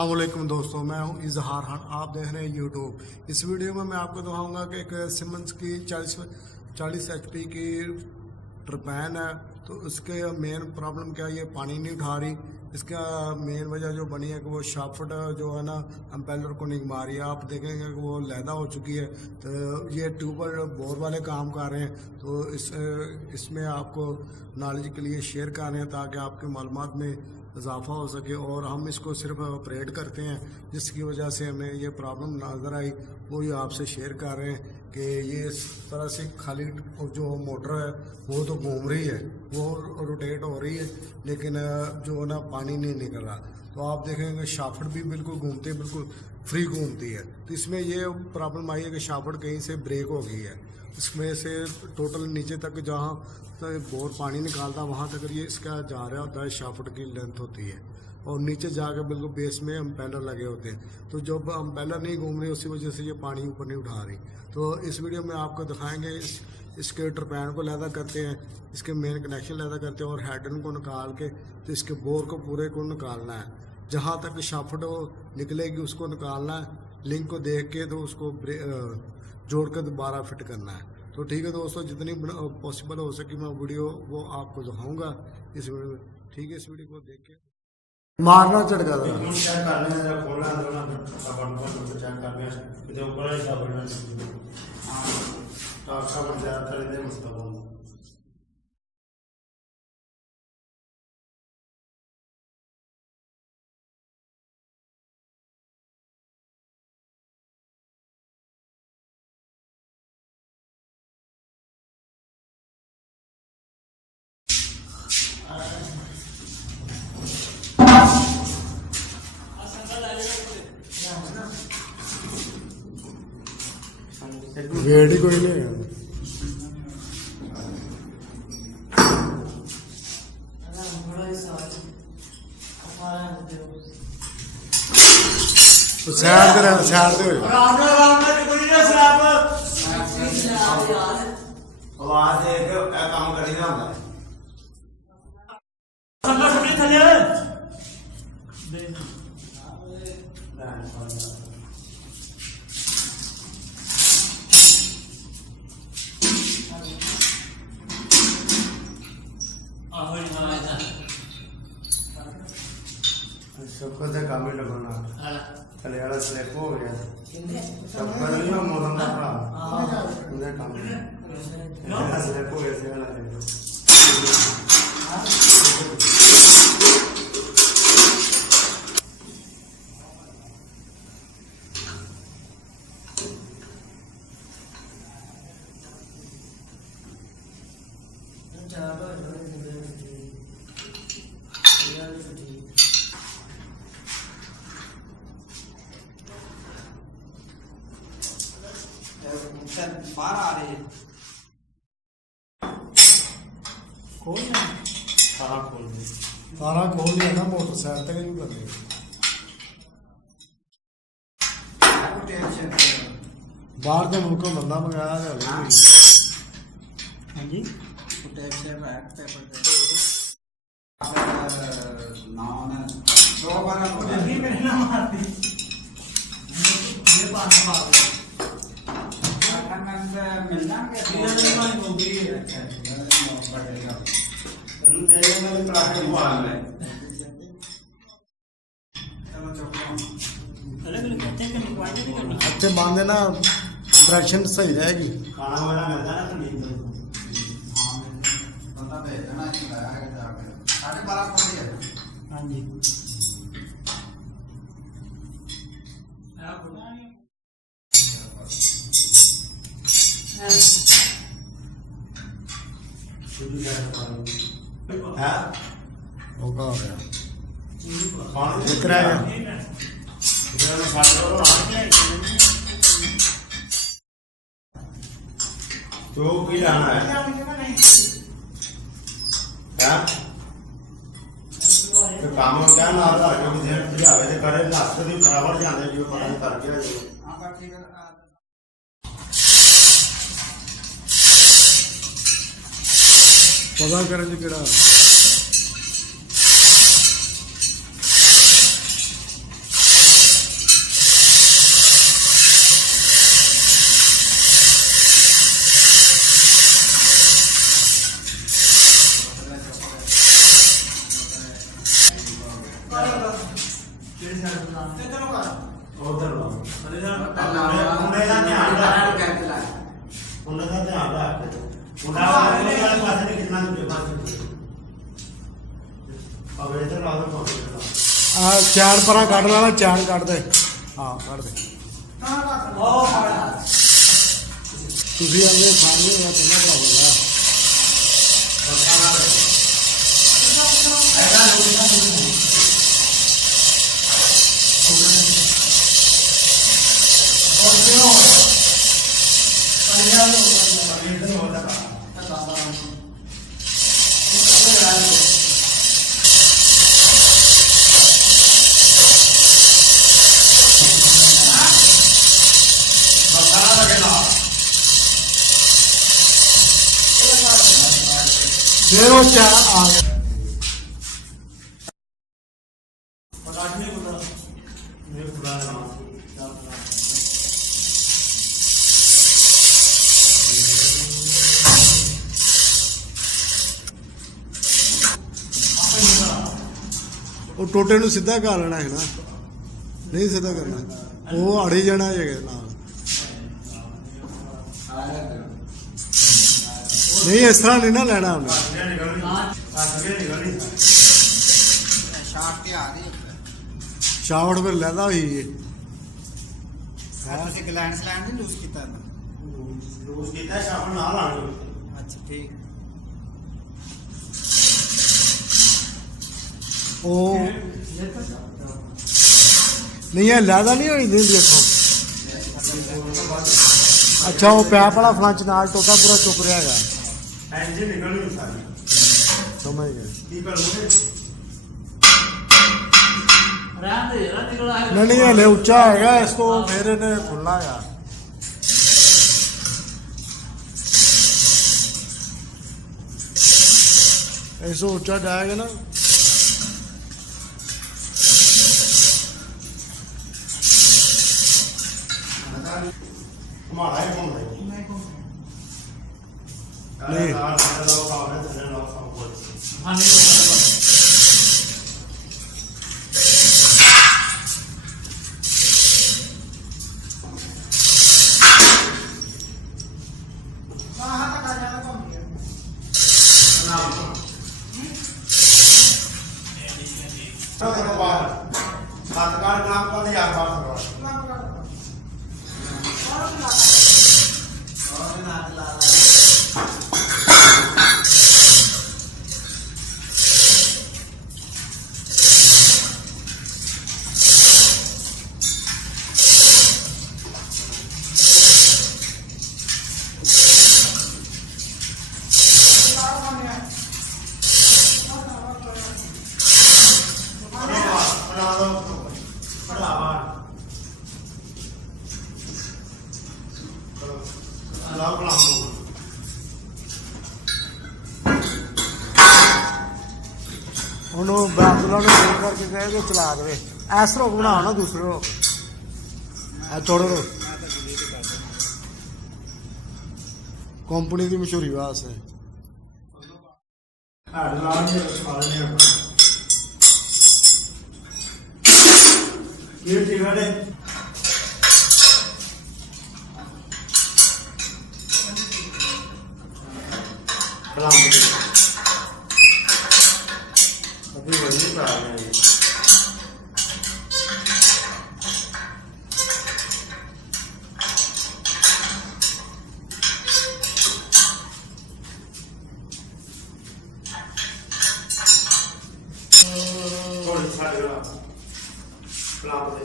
अस्सलामुअलैकुम दोस्तों, मैं हूं इजहार खान। आप देख रहे हैं यूट्यूब। इस वीडियो में मैं आपको दिखाऊंगा कि एक सिमंस की 40 HP की टर्बाइन है, तो उसके मेन प्रॉब्लम क्या है, ये पानी नहीं उठा रही। इसका मेन वजह जो बनी है कि वो शाफ्ट जो है ना अम्पेलर को नहीं मार रही है। आप देखेंगे कि वो लैदा हो चुकी है, तो ये ट्यूबर बोर वाले काम कर रहे हैं। तो इसमें आपको नॉलेज के लिए शेयर कर रहे हैं ताकि आपके मालूमात में इजाफा हो सके। और हम इसको सिर्फ ऑपरेट करते हैं, जिसकी वजह से हमें ये प्रॉब्लम नज़र आई, वो ये आपसे शेयर कर रहे हैं कि ये इस तरह से खाली जो मोटर है वो तो घूम रही है, वो रोटेट हो रही है, लेकिन जो है ना पानी नहीं निकल रहा। तो आप देखेंगे शाफ्ट भी बिल्कुल घूमती है, बिल्कुल फ्री घूमती है। तो इसमें ये प्रॉब्लम आई है कि शाफ्ट कहीं से ब्रेक हो गई है। इसमें से टोटल नीचे तक जहाँ तो बोर पानी निकालता वहाँ तक ये इसका जा रहा होता है, शाफ्ट की लेंथ होती है। और नीचे जाकर बिल्कुल बेस में अम्पेलर लगे होते हैं। तो जब अम्पेलर नहीं घूम रही, उसी वजह से ये पानी ऊपर नहीं उठा रही। तो इस वीडियो में आपको दिखाएंगे इसके टर्बाइन को लैदा करते हैं, इसके मेन कनेक्शन लैदा करते हैं और हेडन को निकाल के तो इसके बोर को पूरे को निकालना है। जहाँ तक शाफ्ट निकलेगी उसको निकालना है, लिंक को देख के तो उसको जोड़ कर दोबारा फिट करना है। तो ठीक है दोस्तों, जितनी पॉसिबल हो सके मैं वीडियो वो आपको दिखाऊंगा इस वीडियो में। ठीक है, इस वीडियो को देख के मारना झटका वेट ही कोई नहीं है। तो सैर दे आवाज दे के काम करी ना ਹੁੰਦਾ सबको तो काम ही लगना चले वाला स्लिप हो गया सबको नहीं हम मोहन का मुझे काम है स्लिप हो गया से वाला बाहर आ रही है सारा खोल लिया ना, मोटरसाइकिल तक नहीं कर रही। बाहर के मुल्कों बंदा मंगाया है। हाँ जी, अच्छे मान देना, डायरेक्शन सही रहेगी। खाना वाला मिलता है ना हाँ जी, होगा दिख रहा है। तो की लाना है क्या तो काम क्या ना आता जो भी जेट दिया है करे लास्ट दिन बराबर जाने जो पता नहीं कर गया जो हां ठीक है। पता करें जी केड़ा ਉਧਰ ਲਾ ਮੁੰਡੇ ਦਾ ਧਿਆਨ ਰੱਖ ਮੁੰਡੇ ਦਾ ਧਿਆਨ ਰੱਖ ਮੁੰਡਾ ਵਾਲੇ ਪਾਸੇ ਨਹੀਂ ਕਿੰਨਾ ਦੂਜੇ ਪਾਸੇ ਅਵੇ ਇਧਰ ਲਾ ਦੋ ਆ ਚਾਰ ਪਰਾਂ ਕੱਢ ਲੈਣਾ ਚਾਰ ਕੱਢ ਦੇ ਹਾਂ ਕੱਢ ਦੇ ਤੁਸੀਂ ਆਂਦੇ ਸਾਹਮਣੇ ਆ ਕਿੰਨਾ ਪ੍ਰੋਬਲਮ ਹੈ फिर वो चार आ गया ਉਹ ਟੋਟੇ ਨੂੰ ਸਿੱਧਾ ਕਰ ਲੈਣਾ ਹੈ ਨਾ ਨਹੀਂ ਸਿੱਧਾ ਕਰਨਾ ਉਹ ਅੜੀ ਜਾਣਾ ਹੈਗਾ ਨਾਲ ਨਹੀਂ ਇਸ ਤਰ੍ਹਾਂ ਨਹੀਂ ਨਾ ਲੈਣਾ ਉਹਨੇ ਸ਼ਾਵਟ ਫਿਰ ਲੈਦਾ ਹੋਈ ਤੁਸੀਂ ਗਲੈਂਡ ਸਲੈਂਡ ਨਹੀਂ ਯੂਜ਼ ਕੀਤਾ ਰੋਜ਼ ਕੀਤਾ ਸ਼ਾਮ ਨਾਲ ਆਣੀ ਅੱਛਾ ਠੀਕ ਉਹ ਨਹੀਂ ਇਹ ਲੈਦਾ ਨਹੀਂ ਹੋਈ ਨਹੀਂ ਦੇਖੋ ਅੱਛਾ ਉਹ ਪੈਪ ਵਾਲਾ ਫਲੰਚ ਨਾਲ ਟੋਟਾ ਪੂਰਾ ਚੁੱਕ ਰਿਹਾ ਹੈਗਾ ਇੰਜਨ ਨਿਕਲਣੀ ਸਾਰੀ ਸਮਝ ਗਏ ਕੀ ਕਰੋਗੇ ਨਹੀਂ ਹਲੇ ਉੱਚਾ ਹੈਗਾ ਇਸ ਤੋਂ ਫਿਰ ਇਹਨੇ ਖੁੱਲਣਾ ਹੈਗਾ ਇਸ ਤੋਂ ਉੱਚਾ ਜਾਏਗਾ ਨਾ ਘੁਮਾਣਾ ਹੀ ਘੁੰਮਦਾ ਨਹੀਂ ਸਤਕਾਰ ਨਾਮ ਦਾ ਯਾਦ ਬਾਤ ਉਹਨੂੰ ਬਾਬੂਲਾ ਨੂੰ ਫੋਨ ਕਰਕੇ ਕਹੇ ਕਿ ਚਲਾ ਦੇਵੇ ਇਸ ਤਰ੍ਹਾਂ ਬਣਾਓ ਨਾ ਦੂਸਰੇ ਆ ਤੋੜੋ ਕੰਪਨੀ ਦੀ ਮਸ਼ਹੂਰੀ ਵਾਸਤੇ ਹੱਡ ਲਾਉਣਗੇ ਪਾਲਣੇ ਇਹ ਠੀਕ ਹੈ अभी वही पे आ गए थोड़ी सा प्लाप दे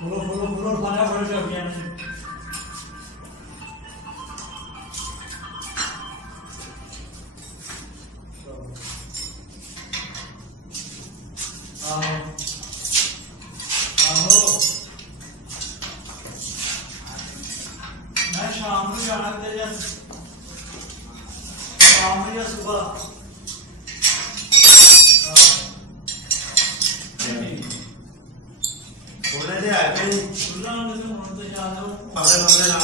फुलो खाना पड़ेगा अभियान में मैं शाम को जाना थे या शाम या सुबह बोले थे आके खुला मुझे मन तो याद हो अरे मगर ना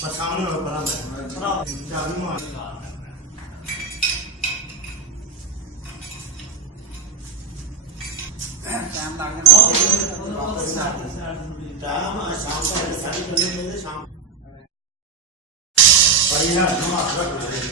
पर सामने वाला बड़ा है चाबी मार टाइम लग टाइम शाम का 7:30 बजे शाम बढ़िया हम रहा है।